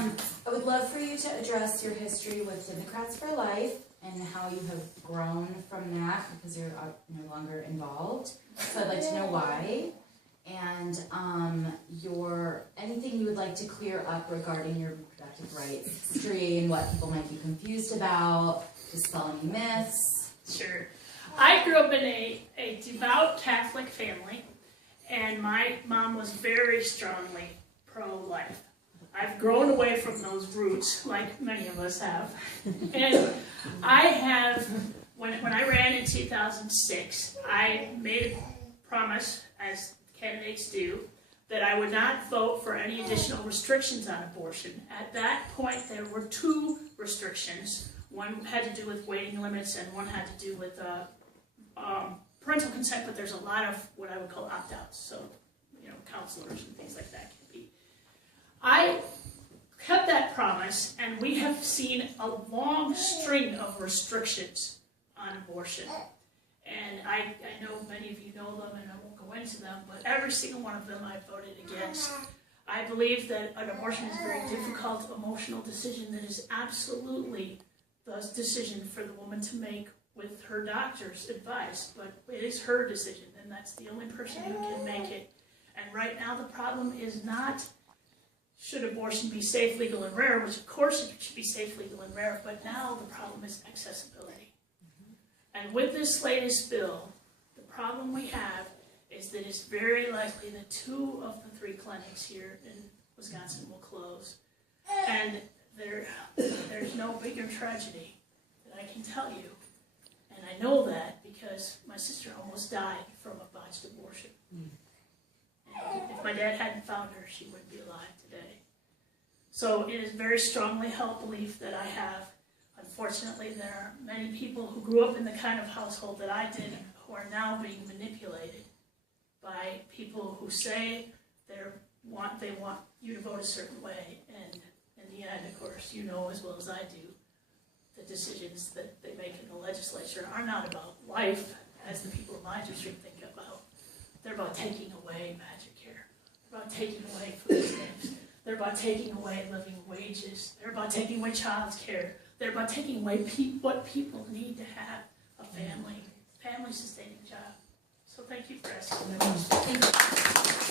I would love for you to address your history with Democrats for Life and how you have grown from that because you're no longer involved. So I'd like to know why. And anything you would like to clear up regarding your reproductive rights history and what people might be confused about, dispel any myths. Sure. I grew up in a devout Catholic family, and my mom was very strongly pro-life. I've grown away from those roots, like many of us have. And I have, when I ran in 2006, I made a promise, as candidates do, that I would not vote for any additional restrictions on abortion. At that point, there were two restrictions. One had to do with waiting limits, and one had to do with parental consent, but there's a lot of what I would call opt-outs, so, counselors and things like that can be. I kept that promise, and we have seen a long string of restrictions on abortion. And I know many of you know them, and I won't go into them, but every single one of them I voted against. I believe that an abortion is a very difficult emotional decision that is absolutely the decision for the woman to make with her doctor's advice, but it is her decision, and that's the only person who can make it. And right now the problem is not should abortion be safe, legal, and rare, which of course it should be safe, legal, and rare, but now the problem is accessibility. And with this latest bill, the problem we have is that it's very likely that 2 of the 3 clinics here in Wisconsin will close. And there's no bigger tragedy that I can tell you. And I know that because my sister almost died from a botched abortion. And if my dad hadn't found her, she wouldn't be alive today. So it is very strongly held belief that I have. Unfortunately, there are many people who grew up in the kind of household that I did who are now being manipulated by people who say they want you to vote a certain way. And in the end, of course, you know as well as I do, the decisions that they make in the legislature are not about life, as the people in my district think about. They're about taking away magic care. They're about taking away food stamps. They're about taking away living wages. They're about taking away child care. They're about taking away what people need to have a family-sustaining job. So thank you for asking that question.